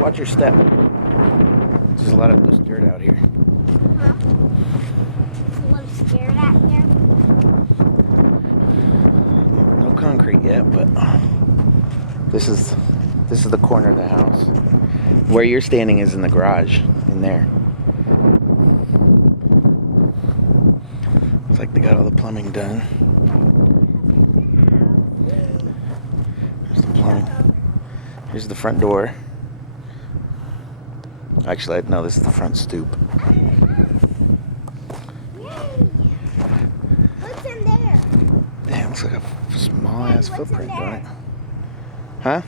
watch your step. There's a lot of loose dirt out here. Huh? It's a little scared out here. No concrete yet, but this is the corner of the house. Where you're standing is in the garage, in there. Looks like they got all the plumbing done. There's the plumbing. Here's the front door. Actually, no, this is the front stoop. What's in there? Damn, looks like a small ass What's in footprint, there? don't it? Huh?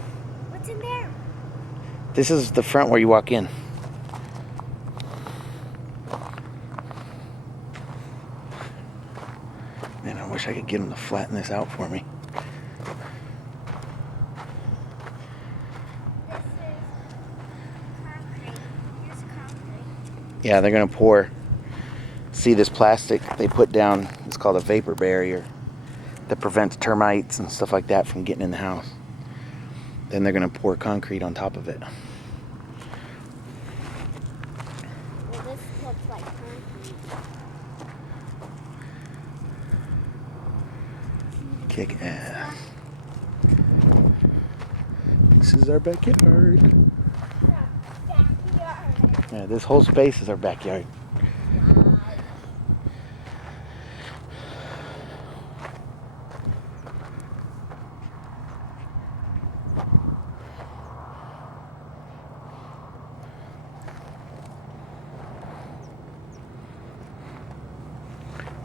What's in there? This is the front where you walk in. Man, I wish I could get him to flatten this out for me. Yeah, they're gonna pour. See this plastic they put down? It's called a vapor barrier that prevents termites and stuff like that from getting in the house. Then they're gonna pour concrete on top of it. Well, this looks like concrete. Kick ass. This is our backyard. Yeah, this whole space is our backyard.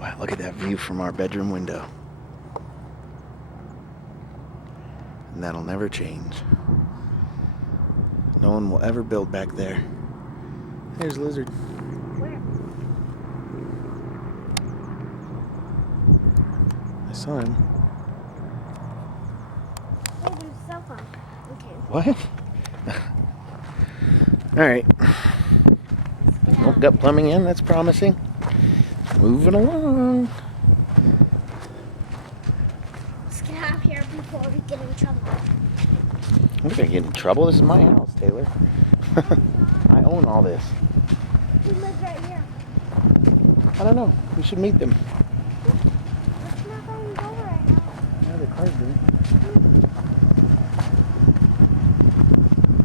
Wow, look at that view from our bedroom window. And that'll never change. No one will ever build back there. There's a lizard. Where? I saw him. Oh, there's a cell phone. Okay. What? Alright. Well, got plumbing in, that's promising. Moving along. Let's get out of here before we get in trouble. We're gonna get in trouble. This is my house, Taylor. I own all this. Who lives right here? I don't know. We should meet them. Let's not going to go right now. Yeah, the car's doing.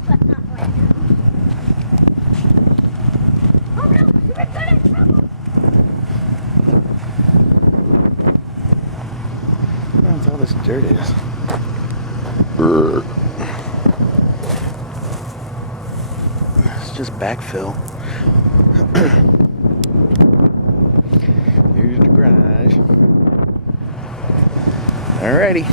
But not right now. Oh no! We're going in trouble! That's all this dirt is. It's just backfill. Here's the garage. Alrighty.